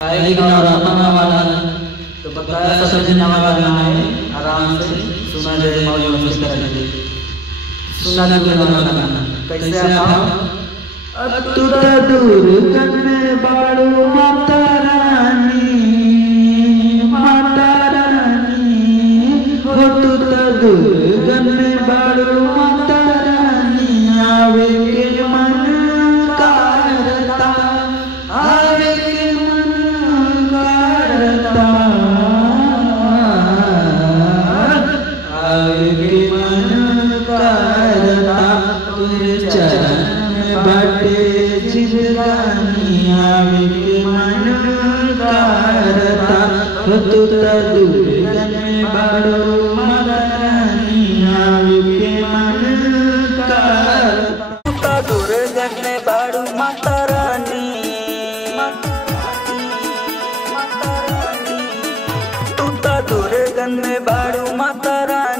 आएगी नवरात्रा वाला तो बताया सब नवा गाना है, आराम से सुना दे, मौज मस्ती करेंगे। सुना दे गाना कैसे आप तू दूर करने बाड़ू माता रानी, माता रानी हो तू दूर करने बाड़ू माता रानी। आवे के मन करता, आवे के मन करता, आवे के मन करता तुझे चरण बाटे जिंदगानी। आवे के मन करता तू दूर गने बाड़ो माता रानी। आवे के मन करता तू दूर गने बाड़ो माता रानी, माता रानी तू दूर गने बाड़ो माता रानी।